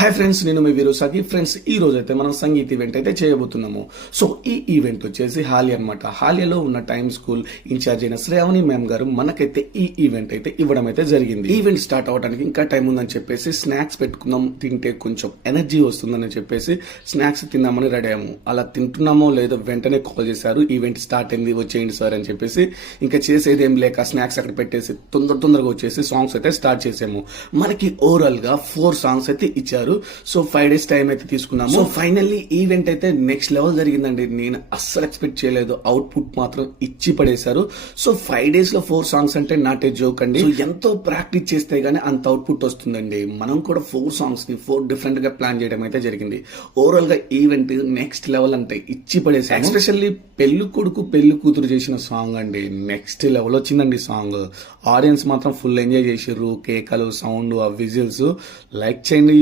Hi friends, నేను మీ వీరు సాకి. ఫ్రెండ్స్, ఈ రోజు అయితే మనం సంగీత్ ఈవెంట్ అయితే చేయబోతున్నాము. సో ఈ ఈవెంట్ వచ్చేసి హాలియా అనమాట. హాలియాలో ఉన్న టైమ్ స్కూల్ ఇన్ఛార్జ్ అయిన శ్రావణి మ్యామ్ గారు మనకైతే ఈ ఈవెంట్ అయితే ఇవ్వడం అయితే జరిగింది. ఈవెంట్ స్టార్ట్ అవడానికి ఇంకా టైం ఉందని చెప్పేసి స్నాక్స్ పెట్టుకుందాం, తింటే కొంచెం ఎనర్జీ వస్తుందని చెప్పేసి స్నాక్స్ తిందామని రెడీ అయ్యాము. అలా తింటున్నామో లేదో వెంటనే కాల్ చేశారు, ఈవెంట్ స్టార్ట్ అయింది, వచ్చేయండి సార్ అని చెప్పేసి. ఇంకా చేసేది ఏం లేక స్నాక్స్ అక్కడ పెట్టేసి తొందరగా వచ్చేసి సాంగ్స్ అయితే స్టార్ట్ చేసాము. మనకి ఓవరాల్ గా 4 సాంగ్స్ అయితే ఇచ్చారు. సో 5 days టైం అయితే తీసుకున్నాము. సో ఫైనల్లీ ఈవెంట్ అయితే నెక్స్ట్ లెవెల్ జరిగిందండి. నేను అస్సలు ఎక్స్పెక్ట్ చేయలేదు. అవుట్పుట్ మాత్రం ఇచ్చి పడేశారు. సో 5 days లో 4 సాంగ్స్ అంటే నాట్ ఏ జోక్ అండి. సో ఎంతో ప్రాక్టీస్ చేస్తే గానీ అంత అవుట్పుట్ వస్తుందండి. మనం కూడా 4 సాంగ్స్ ని 4 డిఫరెంట్ గా ప్లాన్ చేయడం అయితే జరిగింది. ఓవరాల్ గా ఈవెంట్ నెక్స్ట్ లెవెల్ అంటే ఇచ్చి పడేసారు. ఎస్పెషల్లీ పెళ్లి కొడుకు పెళ్లి కూతురు చేసిన సాంగ్ అండి నెక్స్ట్ లెవెల్ వచ్చిందండి సాంగ్. ఆడియన్స్ మాత్రం ఫుల్ ఎంజాయ్ చేసారు. కేకలు, సౌండ్, ఆ విజిల్స్. లైక్ చేయండి.